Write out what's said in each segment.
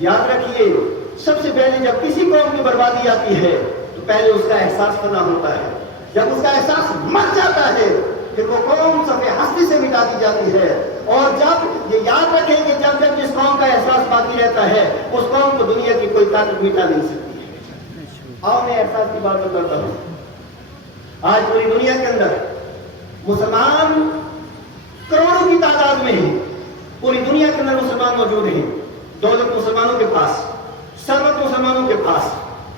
یاد رکھیے سب سے پہلے جب کسی قوم کی بربادی آتی ہے تو پہلے اس کا احساس کرنا ہوتا ہے. جب اس کا احساس مر جاتا ہے پھر وہ قوم صفحے ہستی سے مٹا دی جاتی ہے. اور جب یہ یاد رکھیں کہ جب جس قوم کا احساس باقی رہتا ہے اس قوم کو دنیا کی کوئی طاقت مٹا نہیں سکتی ہے. آؤ میں احساس کی بات بتاتا ہوں. آج پوری دنیا کے اندر مسلمان کروڑوں کی تعداد میں ہیں. پوری دنیا کے اندر مسلمان موجود ہیں. دولت مسلمانوں کے پاس، ثروت مسلمانوں کے پاس،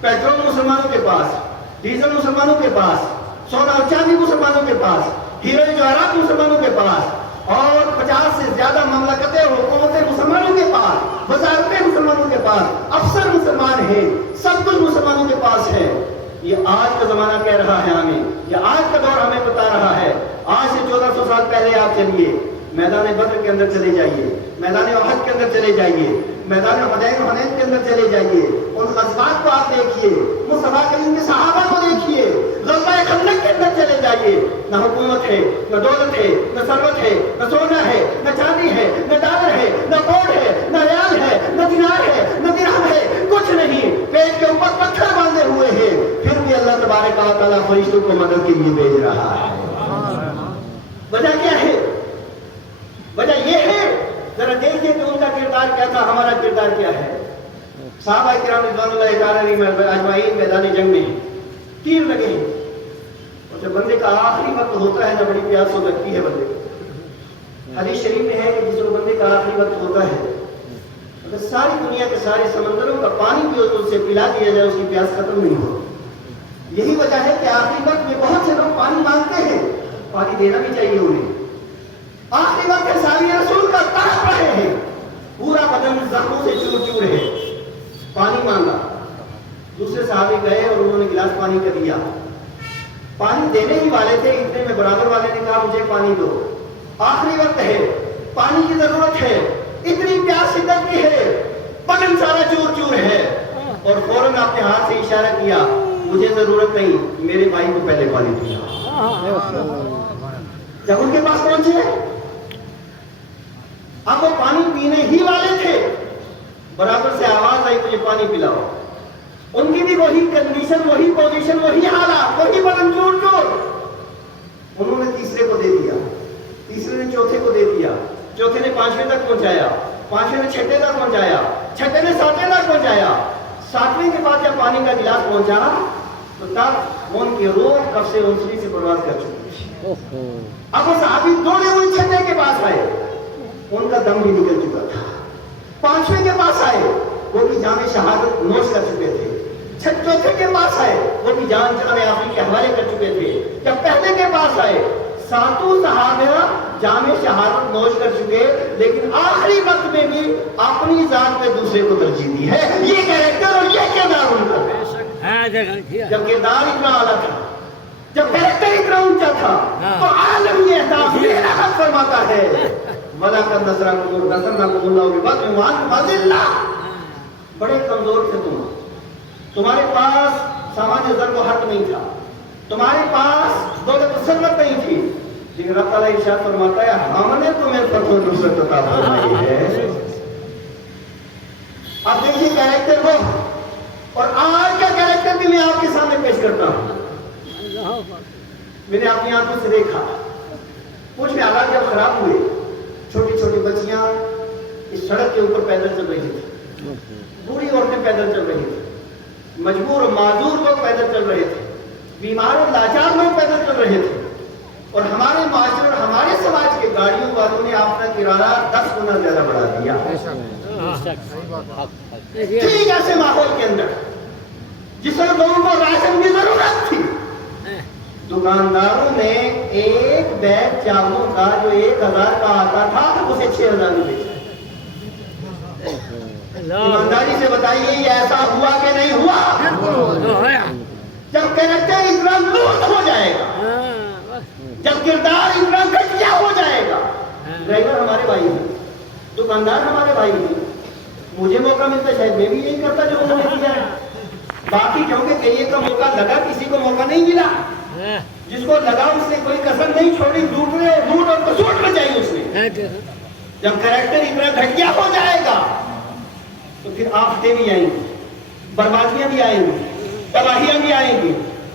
پیٹرول مسلمانوں کے پاس، ڈیزل مسلمانوں کے پاس، سونا اور چاندی مسلمانوں کے پاس، ہیرے جواہرات مسلمانوں کے پاس، اور 50 سے زیادہ مملکتیں حکومتیں مسلمانوں کے پاس، وزارتیں مسلمانوں کے پاس، افسر مسلمان ہیں، سب کچھ مسلمانوں کے پاس ہے. یہ آج کا زمانہ کہہ رہا ہے ہمیں، یہ آج کا دور ہمیں بتا رہا ہے. آج سے 1400 سال پہلے آپ چلیے میدان بدر کے اندر چلے جائیے، میدان احد کے اندر چلے جائیے، میدان حنین کے اندر چلے جائیے. ان غزوات کو آپ دیکھیے، مصطفیٰ کریم کے صحابہ کو دیکھیے. غزوہ خندق کے اندر چلے جائیے. نہ حکومت ہے، نہ دولت ہے، نہ ثروت ہے، نہ سونا ہے، نہ چاندی ہے، نہ ڈالر ہے، نہ کوٹ ہے، نہ ریال ہے، نہ دینار ہے، نہ درہم ہے، کچھ نہیں. پیٹ کے اوپر پتھر باندھے ہوئے ہیں، پھر بھی اللہ تبارک و تعالیٰ فرشتوں کو مدد کے لیے بھیج رہا ہے. وجہ کیا ہے؟ وجہ یہ ہے، ذرا دیکھیے کہ ان کا کردار کیا تھا، ہمارا کردار کیا ہے. صحابہ کرام رضوان اللہ تعالیٰ علیہم اجمعین میدان جنگ میں تیر لگے ہیں، اور جب بندے کا آخری وقت ہوتا ہے نہ بڑی پیاس ہو لگتی ہے بندے کو. حدیث شریف میں ہے کہ جس وقت بندے کا آخری وقت ہوتا ہے اگر ساری دنیا کے سارے سمندروں کا پانی بھی اس سے پلا دیا جائے اس کی پیاس ختم نہیں ہو. یہی وجہ ہے کہ آخری وقت میں بہت سے لوگ پانی مانگتے ہیں، پانی دینا بھی چاہیے انہیں. آخری وقت ساری رسول کا تڑپ رہے ہیں، پورا بدن زخموں سے چور چور ہے، پانی مانگا. دوسرے صحابی گئے اور انہوں نے گلاس پانی کا دیا. پانی دینے ہی والے تھے، اتنے میں برابر والے نے کہا مجھے پانی دو، آخری وقت ہے، پانی کی ضرورت ہے، اتنی پیاس شدت کی ہے، بدن سارا چور چور ہے. اور فوراً اپنے ہاتھ سے اشارہ کیا مجھے ضرورت نہیں، میرے بھائی کو پہلے پانی دیا. جب ان کے پاس پہنچے اب وہ پانی پینے ہی والے تھے، برابر سے آواز آئی مجھے پانی پلاؤ. ان کی بھی وہی کنڈیشن، وہی پوزیشن، وہی حالات، وہی بدن چور چور. انہوں نے تیسرے کو دے دیا، تیسرے نے چوتھے کو دے دیا، چوتھے نے پانچویں تک پہنچایا، پانچویں نے چھٹے تک پہنچایا، چھٹے نے ساتویں تک پہنچایا. ساتویں کے بعد جب پانی کا گلاس پہنچا تو تب ان کی روح کب سے انسری سے پرواز کر چکی. اب وہ صحابی دوڑے ہوئے چھٹے کے پاس آئے، ان کا دم بھی نکل چکا تھا. پانچویں کے پاس آئے، وہ بھی جام شہادت نوش کر چکے تھے. چوتھے کے پاس آئے، وہ بھی جان آخری کے حوالے کر چکے تھے. جب پہلے کے پاس آئے، ساتوں صحابہ جام شہادت نوش کر چکے، لیکن آخری وقت میں بھی اپنی ذات پہ دوسرے کو ترجیح دی ہے. یہ کریکٹر اور یہ کردار ان کا ہے. جب کردار اتنا اعلیٰ تھا، جب کریکٹر اتنا اونچا تھا تو عالم یہ احساس حق فرماتا ہے وَلَقَدْ نَصَرَكُمُ اللَّهُ بِبَدْرٍ وَأَنْتُمْ أَذِلَّةٌ. بڑے کمزور تھے تمہارے پاس سامان زر و حق نہیں تھا، تمہارے پاس دولت و ثروت نہیں تھی، لیکن اللہ تعالیٰ ارشاد فرماتا ہے ہم نے تمہیں فتح و نصرت عطا فرمائی ہے. اب دیکھیے کریکٹر وہ، اور آج کا کریکٹر بھی میں آپ کے سامنے پیش کرتا ہوں. میں نے اپنی آنکھوں سے دیکھا کچھ میں حالات جب خراب ہوئے، چھوٹی چھوٹی بچیاں اس سڑک کے اوپر پیدل چل رہی تھی، بوڑھی عورتیں پیدل چل رہی تھی، مجبور و معذور لوگ پیدل چل رہے تھے، بیمار و لاچار لوگ پیدل چل رہے تھے. اور ہمارے معاشرے اور ہمارے سماج کے گاڑیوں والوں نے اپنا کرایہ 10 گنا زیادہ بڑھا دیا. ٹھیک ایسے ماحول کے اندر جس میں لوگوں کو راشن کی ضرورت تھی، دکانداروں نے ایک بیگ چاولوں کا جو 1000 کا آتا تھا اسے 6000 میں بیچا. ایمانداری سے بتائیے یہ ایسا ہوا کہ نہیں ہوا؟ جب کریکٹر اتنا لوٹ ہو جائے گا، جب کردار اتنا گھٹیا ہو جائے گا. ڈرائیور ہمارے بھائی ہیں، دکاندار ہمارے بھائی ہیں، مجھے موقع ملتا شاید میں بھی یہی کرتا جو انہوں نے کیا ہے. باقی کیونکہ کئی کا موقع لگا، کسی کو موقع نہیں ملا، جس کو لگا اس نے کوئی کسر نہیں چھوڑی، لوٹ اور کسوٹ میں جائی اس نے. جب کریکٹر اتنا گھٹیا ہو جائے گا تو پھر آفتیں بھی آئیں گی، بربادیاں بھی آئیں گی، تباہیاں بھی آئیں گی،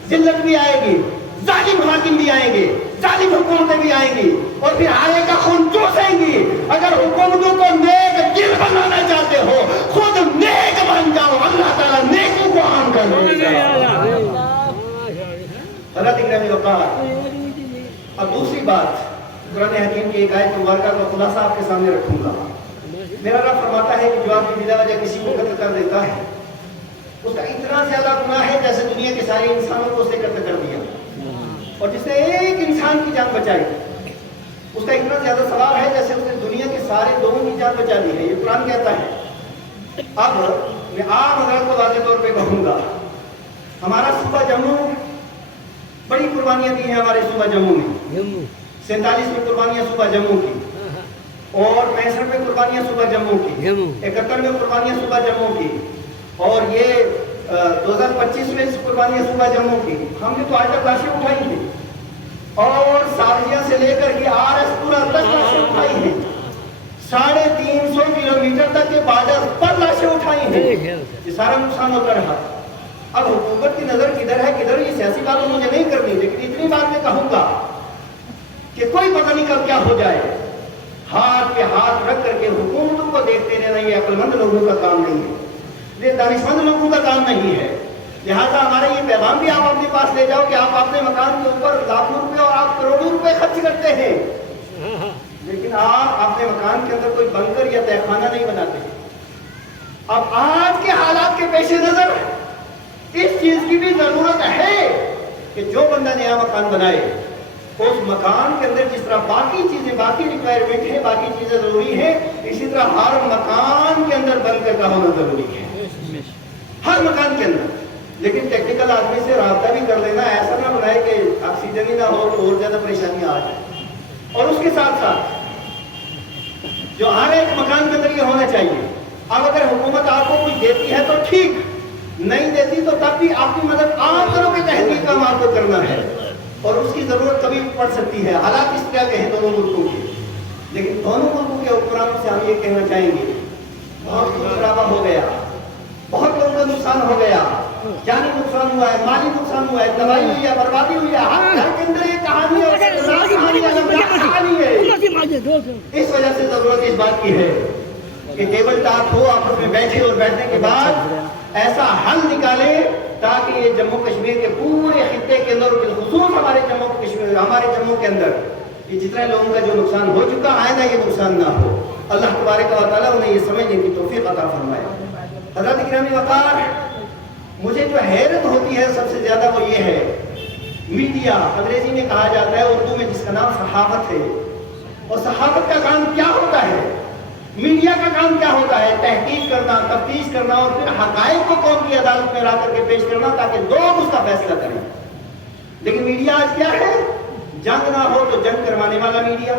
ذلت بھی آئے گی، ظالم حاکم بھی آئیں گے، ظالم حکومتیں بھی آئیں گی، اور پھر آنے کا خون چوسیں گی۔ اگر حکومتوں کو نیک دل بنانا چاہتے ہو، خود نیک بن جاؤ، اللہ تعالیٰ نیکوں کو عام کر دے گا۔ حضرت اکرامی وقار، اب دوسری بات، قرآن حکیم کی ایک آیت مبارکہ کا خلاصہ آپ کے سامنے رکھوں گا۔ میرا رب فرماتا ہے کہ جو آدمی بلا وجہ کسی کو قتل کر دیتا ہے، اس کا اتنا زیادہ گناہ ہے جیسے دنیا کے سارے انسانوں کو اس نے قتل کر دیا، اور جس نے ایک انسان کی جان بچائی اس کا اتنا زیادہ ثواب ہے جیسے اس نے دنیا کے سارے لوگوں کی جان بچا دی ہے، یہ قرآن کہتا ہے۔ اب میں عام حضرت کو واضح طور پہ کہوں گا، ہمارا صوبہ جموں بڑی قربانیاں دی ہیں، ہمارے صوبہ جموں میں 47 میں قربانیاں صوبہ جموں کی، اور 65 میں قربانیاں صوبہ جموں کی، 71 میں قربانیاں صوبہ جموں کی، اور یہ 2025 میں قربانیاں صوبہ جموں کی۔ ہم نے تو آج تک لاشیں اٹھائی ہیں، اور سالجیہ سے لے کر کے RS پورا تک لاشیں اٹھائی ہیں، 350 کلومیٹر تک کے بارڈر پر لاشیں اٹھائی ہیں، یہ سارا نقصان ہوتا رہا۔ اب حکومت کی نظر کدھر ہے کدھر، یہ سیاسی بات مجھے نہیں کرنی، لیکن اتنی بات میں کہوں گا کہ کوئی پتہ نہیں کب کیا ہو جائے۔ ہاتھ پہ ہاتھ رکھ کر کے حکومتوں کو دیکھتے رہنا یہ عقل مند لوگوں کا کام نہیں ہے، یہ دانشمند لوگوں کا کام نہیں ہے۔ لہٰذا ہمارا یہ پیغام بھی آپ اپنے پاس لے جاؤ کہ آپ اپنے مکان کے اوپر لاکھوں روپے اور آپ کروڑوں روپے خرچ کرتے ہیں، لیکن آپ اپنے مکان کے اندر کوئی بنکر یا تہخانہ نہیں بناتے۔ اب آج کے حالات کے پیش نظر اس چیز کی بھی ضرورت ہے کہ جو بندہ نیا مکان بنائے، اس مکان کے اندر جس طرح باقی چیزیں، باقی ریکوائرمنٹ ہے، باقی چیزیں ضروری ہیں، اسی طرح ہر مکان کے اندر بنکر کا ہونا ضروری ہے، ہر مکان کے اندر۔ لیکن ٹیکنیکل آدمی سے رابطہ بھی کر لینا، ایسا نہ بنائے کہ آکسیجن ہی نہ ہو تو اور زیادہ پریشانیاں آ جائیں۔ اور اس کے ساتھ ساتھ جو ہر ایک مکان کے اندر یہ ہونا چاہیے، اب اگر حکومت آپ کو کچھ دیتی ہے تو ٹھیک، نہیں دیتی تو تب بھی آپ کی مدد عام طرح کے تحقیق کام آپ کو کرنا ہے، اور اس کی ضرورت کبھی پڑ سکتی ہے۔ حالات اس طرح کے ہیں دونوں ملکوں کے، لیکن دونوں ملکوں کے حکمرانوں سے ہم یہ کہنا چاہیں گے، بہت کچھ خرابہ ہو گیا، بہت لوگوں کا نقصان ہو گیا، جانی نقصان ہوا ہے، مالی نقصان ہوا ہے، تباہی ہوئی ہے، بربادی ہوئی ہے، ہر گھر کے اندر یہ کہانی ہے۔ اس وجہ سے ضرورت اس بات کی ہے کہ ٹیبل ٹاک ہو، آپ میں بیٹھے، اور بیٹھنے کے بعد ایسا حل نکالے تاکہ یہ جموں کشمیر کے پورے خطے کے اندر، بالخصوص ہمارے جموں کشمیر، ہمارے جموں کے اندر یہ جتنے لوگوں کا جو نقصان ہو چکا، آئندہ یہ نقصان نہ ہو۔ اللہ تبارک و تعالیٰ انہیں یہ سمجھنے کی توفیق عطا فرمائے۔ حضرت گرامی وقار، مجھے جو حیرت ہوتی ہے سب سے زیادہ وہ یہ ہے، میڈیا، انگریزی میں کہا جاتا ہے، اردو میں جس کا نام صحافت ہے، اور صحافت کا کام کیا ہوتا ہے، میڈیا کا کام کیا ہوتا ہے؟ تحقیق کرنا، تفتیش کرنا، اور پھر حقائق کو قوم کی عدالت میں لا کر کے پیش کرنا تاکہ لوگ اس کا فیصلہ کریں۔ لیکن میڈیا آج کیا ہے؟ جنگ نہ ہو تو جنگ کروانے والا میڈیا،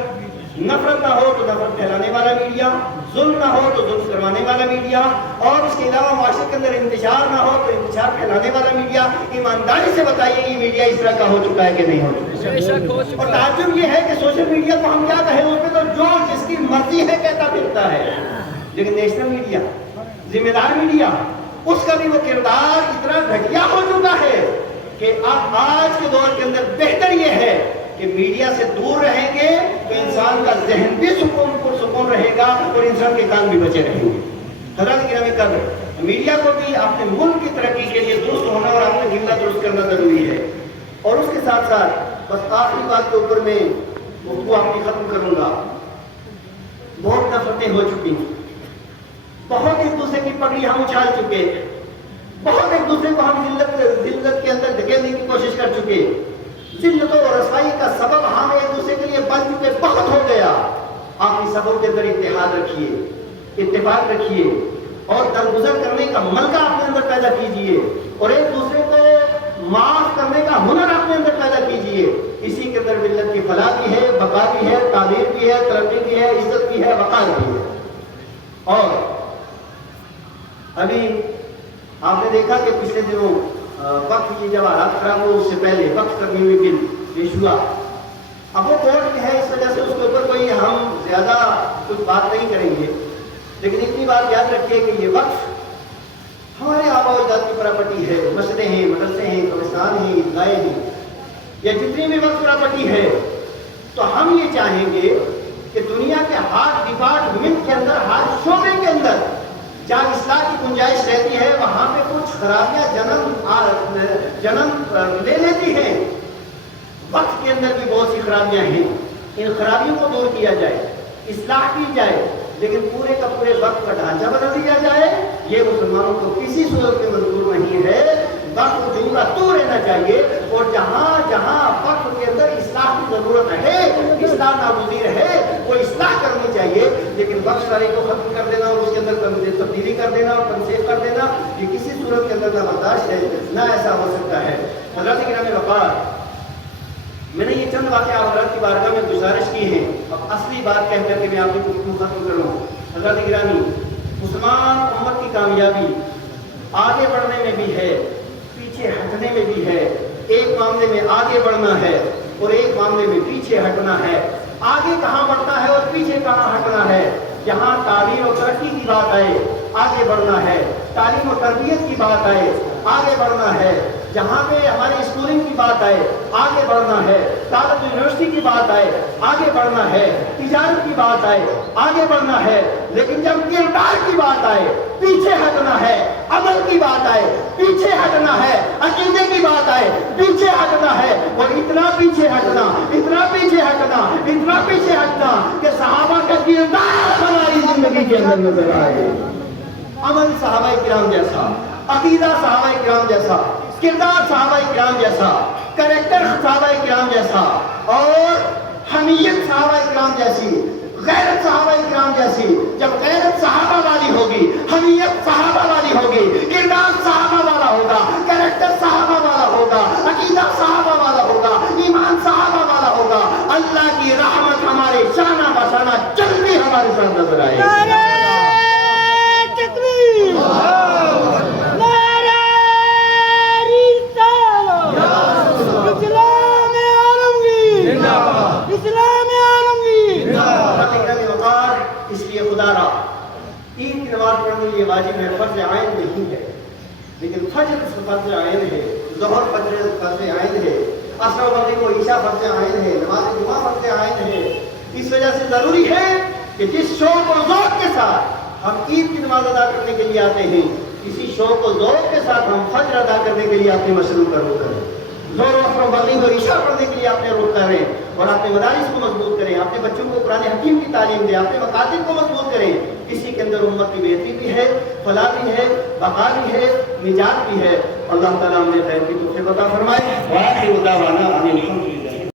نفرت نہ ہو تو نفرت پھیلانے والا میڈیا، ظلم نہ ہو تو ظلم کروانے والا میڈیا، اور اس کے علاوہ معاشرے کے اندر انتشار نہ ہو تو انتشار پھیلانے والا میڈیا۔ ایمانداری سے بتائیے یہ میڈیا اس طرح کا ہو چکا ہے کہ نہیں ہو چکا؟ اور تعجب یہ ہے کہ سوشل میڈیا کو ہم کیا کہیں، اس پہ تو جو جس کی مرضی ہے کہتا پھرتا ہے، لیکن نیشنل میڈیا، ذمہ دار میڈیا، اس کا بھی وہ کردار اتنا گھٹیا ہو چکا ہے کہ اب آج کے دور کے اندر بہتر یہ ہے کہ میڈیا سے دور رہیں گے تو انسان کا ذہن بھی سکون رہے گا، اور انسان کے کام بھی بچے رہیں گے۔ حضرت گرامی قدر، میڈیا کو بھی اپنے ملک کی ترقی کے لیے درست ہونا اور اپنا جملہ درست کرنا ضروری ہے۔ اور اس کے ساتھ ساتھ بس آخری بات کے اوپر میں گفتگو اپنی ختم کروں گا۔ بہت نفرتیں ہو چکی ہیں، بہت ایک دوسرے کی پگڑی ہم اچھال چکے، بہت ایک دوسرے کو ہم ذلت کے اندر دھکیلنے کی کوشش کر چکے، ذلت اور رسوائی کا سبب ہم ایک دوسرے کے لیے بن چکے، بہت ہو گیا۔ آپ اس سبب کے اندر اتحاد رکھیے، اتفاق رکھیے، اور درگزر کرنے کا ملکہ اپنے اندر پیدا کیجئے، اور ایک دوسرے کو معاف کرنے کا ہنر اپنے اندر پیدا کیجئے۔ اسی کے اندر ملت کی فلاح بھی ہے، بقا بھی ہے، تعمیر بھی ہے، ترقی بھی ہے، عزت بھی ہے، وقار بھی ہے۔ اور ابھی آپ نے دیکھا کہ پچھلے دنوں وقت کی جب حالات خراب ہو، اس سے پہلے وقت کرنی ہوئی بل پیش ہوا۔ اب وہ کورٹ ہے، اس وجہ سے اس کے اوپر کوئی ہم زیادہ کچھ بات نہیں کریں گے، لیکن اتنی بات یاد رکھیے کہ یہ وقت یا جتنی بھی وقت پراپرٹی ہے، تو ہم یہ چاہیں گے کہ دنیا کے ہر ڈپارٹمنٹ کے اندر، ہر شعبے کے اندر جہاں اصلاح کی گنجائش رہتی ہے وہاں پہ کچھ خرابیاں جنم لے لیتی ہیں۔ وقت کے اندر بھی بہت سی خرابیاں ہیں، ان خرابیوں کو دور کیا جائے، اصلاح کی جائے، لیکن پورے کا پورے وقت کا ڈھانچہ بدل دیا جائے، یہ مسلمانوں کو کسی صورت میں منظور نہیں ہے۔ وقت جو کا تو رہنا چاہیے، اور جہاں جہاں وقت کے اندر اصلاح کی ضرورت ہے، اصلاح ناگزیر ہے، وہ اصلاح کرنی چاہیے، لیکن وقت سارے کو ختم کر دینا اور اس کے اندر تبدیلی کر دینا اور تنصیب کر دینا، یہ کسی صورت کے اندر نہ برداشت ہے، نہ ایسا ہو سکتا ہے۔ حضرات کرام وقار، میں نے یہ چند واقعہ حضرات کی بارگاہ میں گزارش کی ہیں، اب اصلی بات کہہ کر کے میں آپ کو ختم کروں۔ حضرات گرامی، مسلمان امت کی کامیابی آگے بڑھنے میں بھی ہے، پیچھے ہٹنے میں بھی ہے۔ ایک معاملے میں آگے بڑھنا ہے اور ایک معاملے میں پیچھے ہٹنا ہے۔ آگے کہاں بڑھنا ہے اور پیچھے کہاں ہٹنا ہے؟ جہاں تعلیم و ترقی کی بات آئے آگے بڑھنا ہے، تعلیم و تربیت کی بات آئے آگے بڑھنا ہے، جہاں پہ ہماری اسکولنگ کی بات آئے آگے بڑھنا ہے، طالب یونیورسٹی کی بات آئے آگے بڑھنا ہے، تجارت کی بات آئے آگے بڑھنا ہے، لیکن جب کردار کی بات آئے پیچھے ہٹنا ہے، عمل کی بات آئے پیچھے ہٹنا ہے، عقیدے کی بات آئے پیچھے ہٹنا ہے، اور اتنا پیچھے ہٹنا، اتنا پیچھے ہٹنا، اتنا پیچھے ہٹنا کہ صحابہ کا کردار ہماری زندگی کے اندر نظر آئے۔ عمل صحابہ کرام جیسا، عقیدہ صحابہ کرام جیسا، کردار صحابہ کرام جیسا، کریکٹر صحابہ کرام جیسا، اور حمیت صحابہ کرام جیسی، غیرت صحابہ کرام جیسی۔ جب غیرت صحابہ والی ہوگی، حمیت صحابہ والی ہوگی، کردار صحابہ والا ہوگا، کریکٹر صحابہ والا ہوگا، عقیدہ صحابہ والا ہوگا، ایمان صحابہ والا ہوگا، اللہ کی رحمت ہمارے شانہ بشانہ جلدی ہمارے ساتھ نظر آئے گی۔ اس لیے خدا را عید کی نماز پڑھنے یہ واجب ہے، فرض عین نہیں ہے، لیکن فجر فرض عین ہے، ظہر فرض عین ہے، عصر و مغرب و عشاء فرض عین ہے، نماز جمعہ فرض عین ہے۔ اس وجہ سے ضروری ہے کہ جس شوق و ذوق کے ساتھ ہم عید کی نماز ادا کرنے کے لیے آتے ہیں، اسی شوق و ذوق کے ساتھ ہم فجر ادا کرنے کے لیے اپنے مشروع کرو کریں، ظہر و عصر و مغرب و عشاء پڑھنے کے لیے اپنے روک کریں، اور اپنے مدارس کو مضبوط کریں، اپنے بچوں کو قرآن حکیم کی تعلیم دیں، اپنے مکاتب کو مضبوط کریں۔ اسی کے اندر امت کی بہتری بھی ہے، فلاح بھی ہے، بقا بھی ہے، نجات بھی ہے۔ اللہ تعالیٰ ہم نے خیر کی توفیق عطا فرمائے۔ وآخر دعوانا